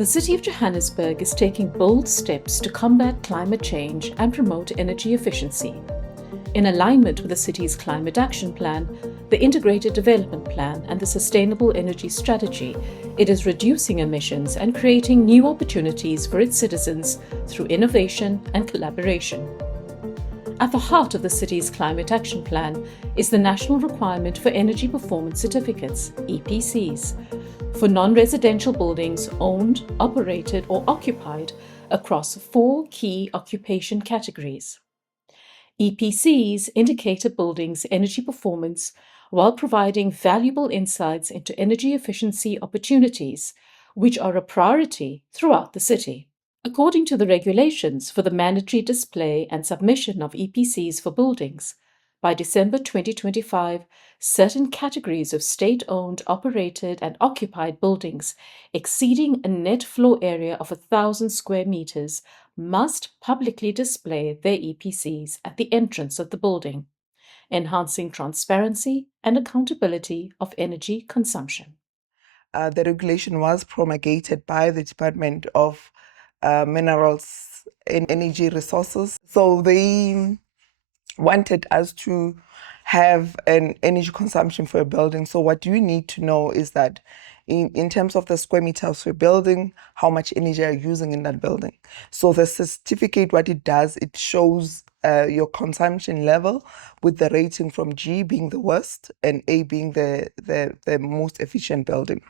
The City of Johannesburg is taking bold steps to combat climate change and promote energy efficiency. In alignment with the city's Climate Action Plan, the Integrated Development Plan, and the Sustainable Energy Strategy, it is reducing emissions and creating new opportunities for its citizens through innovation and collaboration. At the heart of the city's Climate Action Plan is the national requirement for energy performance certificates, EPCs, for non-residential buildings owned, operated, or occupied across 4 key occupation categories. EPCs indicate a building's energy performance while providing valuable insights into energy efficiency opportunities, which are a priority throughout the city. According to the regulations for the mandatory display and submission of EPCs for buildings, by December 2025, certain categories of state-owned, operated, and occupied buildings exceeding a net floor area of 1,000 square meters must publicly display their EPCs at the entrance of the building, enhancing transparency and accountability of energy consumption. The regulation was promulgated by the Department of Minerals and Energy Resources. So they wanted us to have an energy consumption for a building. So what you need to know is that in terms of the square meters for a building, how much energy are you using in that building. So the certificate, what it does, it shows your consumption level, with the rating from G being the worst and A being the most efficient building.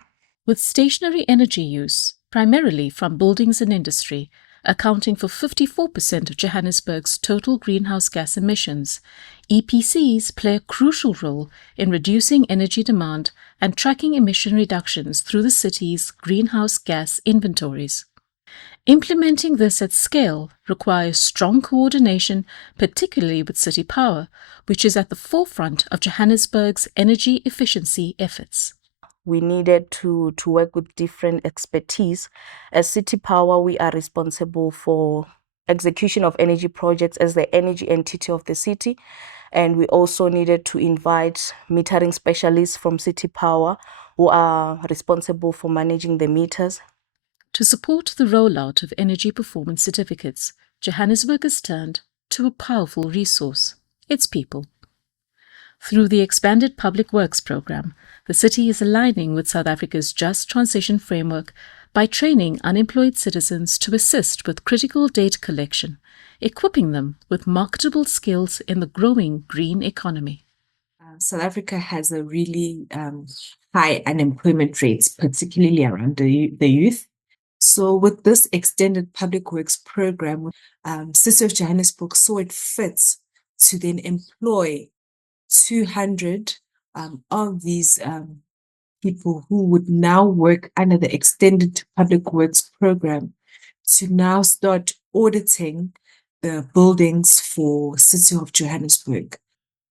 With stationary energy use, primarily from buildings and industry, accounting for 54% of Johannesburg's total greenhouse gas emissions, EPCs play a crucial role in reducing energy demand and tracking emission reductions through the city's greenhouse gas inventories. Implementing this at scale requires strong coordination, particularly with City Power, which is at the forefront of Johannesburg's energy efficiency efforts. We needed to work with different expertise. As City Power, we are responsible for execution of energy projects as the energy entity of the city. And we also needed to invite metering specialists from City Power who are responsible for managing the meters. To support the rollout of energy performance certificates, Johannesburg has turned to a powerful resource: its people. Through the expanded Public Works program, the city is aligning with South Africa's Just Transition Framework by training unemployed citizens to assist with critical data collection, equipping them with marketable skills in the growing green economy. South Africa has a really high unemployment rates, particularly around the youth. So with this extended Public Works program, City of Johannesburg saw it fits to then employ 200 of these people who would now work under the extended Public Works program to now start auditing the buildings for City of Johannesburg.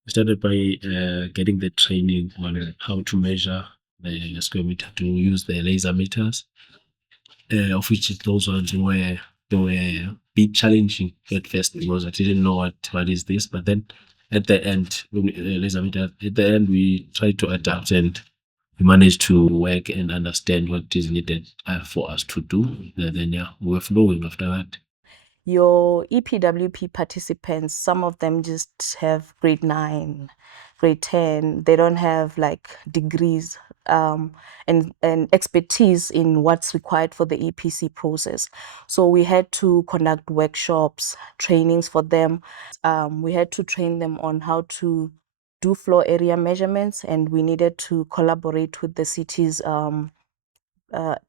We started by getting the training on how to measure the square meter, to use the laser meters, of which those ones were a bit challenging at first because I didn't know what is this, but then at the end, we tried to adapt and we managed to work and understand what is needed for us to do. Then we're flowing after that. Your EPWP participants, some of them just have grade 9, grade 10. They don't have like degrees and expertise in what's required for the EPC process. So we had to conduct workshops, trainings for them. We had to train them on how to do floor area measurements, and we needed to collaborate with the city's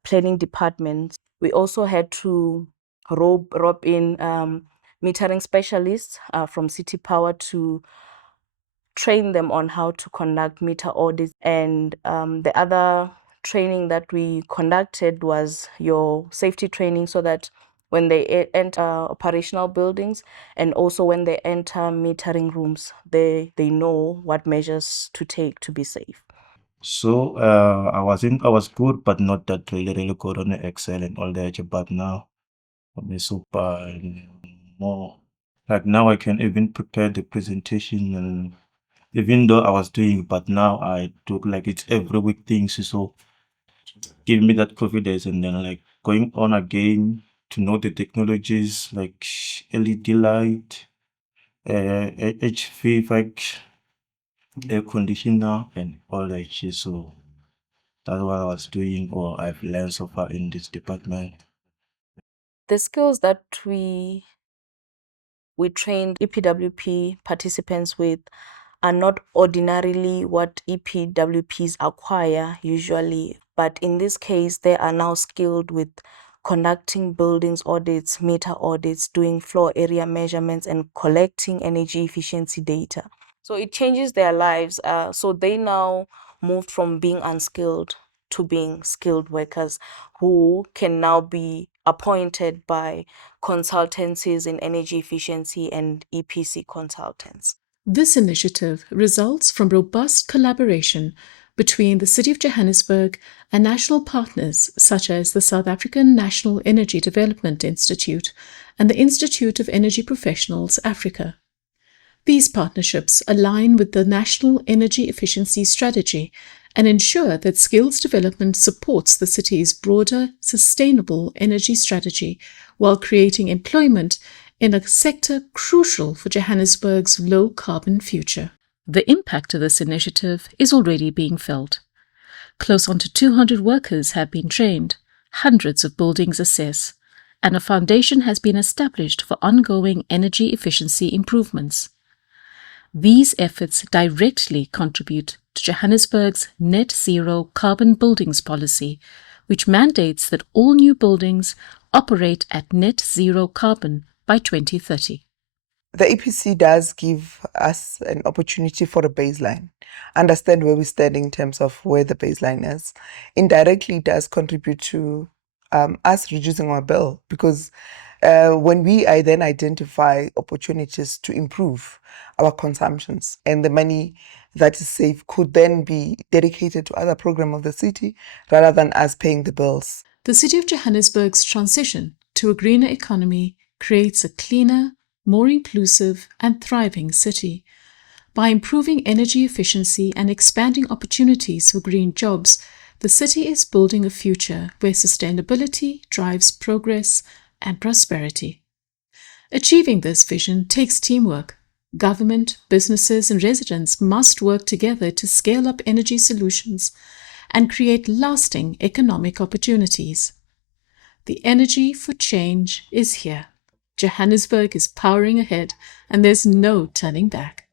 planning department. We also had to rope in metering specialists from City Power to train them on how to conduct meter audits. And the other training that we conducted was your safety training, so that when they enter operational buildings and also when they enter metering rooms, they know what measures to take to be safe. So I was good, but not that really good on the Excel and all that. But now I'm super more. Like now I can even prepare the presentation, and even though I was doing, but now I do like it's every week things. So give me that confidence, and then like going on again to know the technologies like LED light, HVAC, air conditioner, and all that shit. So that's what I was doing, or I've learned so far in this department. The skills that we trained EPWP participants with are not ordinarily what EPWPs acquire usually, but in this case, they are now skilled with conducting buildings audits, meter audits, doing floor area measurements, and collecting energy efficiency data. So it changes their lives. So they now moved from being unskilled to being skilled workers who can now be appointed by consultancies in energy efficiency and EPC consultants. This initiative results from robust collaboration between the City of Johannesburg and national partners such as the South African National Energy Development Institute and the Institute of Energy Professionals Africa. These partnerships align with the National Energy Efficiency Strategy and ensure that skills development supports the city's broader sustainable energy strategy while creating employment in a sector crucial for Johannesburg's low-carbon future. The impact of this initiative is already being felt. Close on to 200 workers have been trained, hundreds of buildings assessed, and a foundation has been established for ongoing energy efficiency improvements. These efforts directly contribute to Johannesburg's net zero carbon buildings policy, which mandates that all new buildings operate at net zero carbon by 2030. The EPC does give us an opportunity for a baseline, understand where we stand in terms of where the baseline is. Indirectly, it does contribute to us reducing our bill, because when we then identify opportunities to improve our consumptions, and the money that is saved could then be dedicated to other programs of the city rather than us paying the bills. The City of Johannesburg's transition to a greener economy creates a cleaner, more inclusive and thriving city. By improving energy efficiency and expanding opportunities for green jobs, the city is building a future where sustainability drives progress and prosperity. Achieving this vision takes teamwork. Government, businesses and residents must work together to scale up energy solutions and create lasting economic opportunities. The energy for change is here. Johannesburg is powering ahead and there's no turning back.